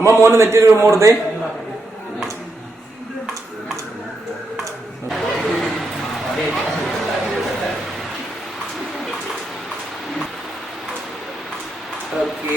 അമ്മ മോന് നെറ്റിയിൽ മൂടുന്നേ. ഓക്കെ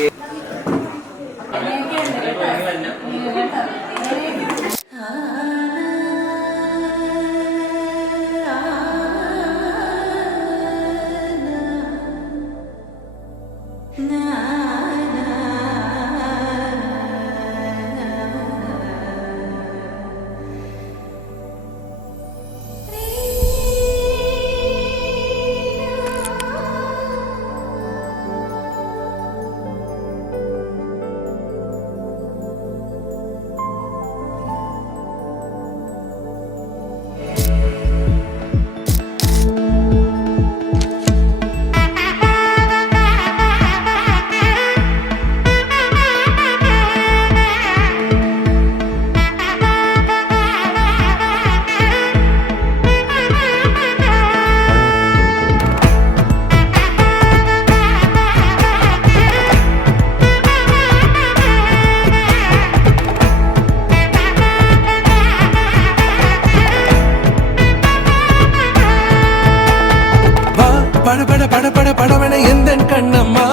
படவன எந்த கண்ணம்மா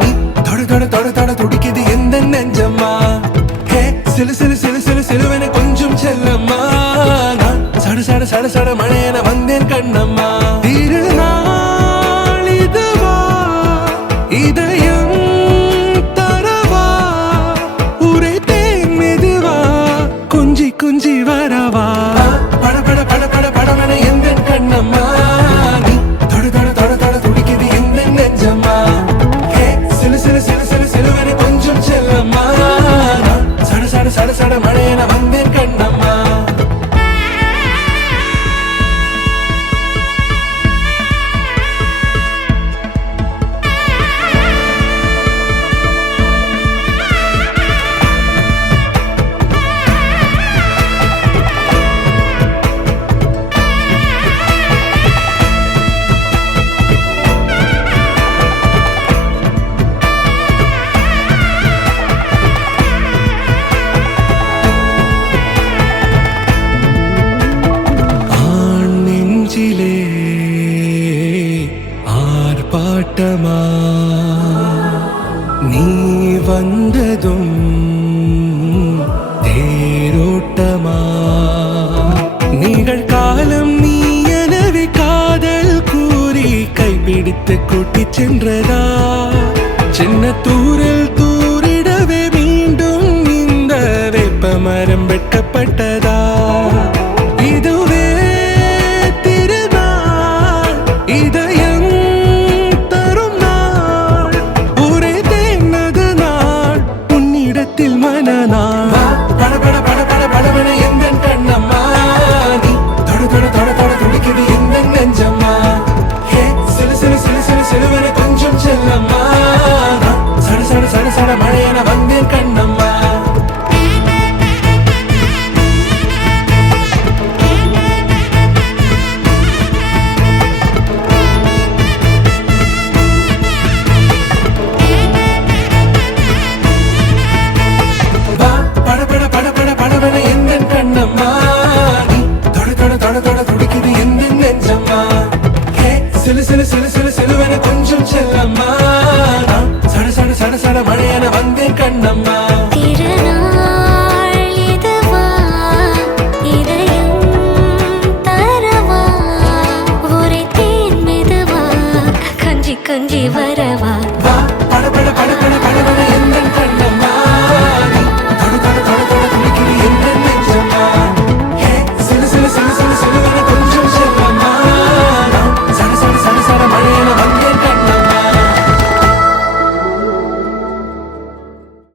நீ தொட தொட தொட தொட துடிக்குது எந்த நெஞ்சம்மா ஹே சிலு சிலு சிலு சிலு சிலுவன கொஞ்சம் செல்லம்மா நான் சட சட சட சட மழையன வந்தேன் கண்ணம்மா திருநாள் இதுவா இதயம் தரவா உரைத்தேன் மெதுவா குஞ்சி குஞ்சி வரவா பட பட பட பட படவன எந்த கண்ணம்மா சட சட மழையன வந்தேன் கண்ணம்மா ஆர்ப்பாட்டமா நீ வந்ததும் தேரோட்டமா நிகழ்காலம் நீ எனவே காதல் கூறி கைப்பிடித்து கூட்டிச் சென்றதா சின்ன தூரல் தூரிடவே மீண்டும் இந்த வேப்ப மரம் வெட்டப்பட்டதா இதுவே திருநாள் இதயம் தரும் நாள் ஒரே தேனது நாள் உன்னிடத்தில் மனநாள் பட பட பட பட படவன எந்த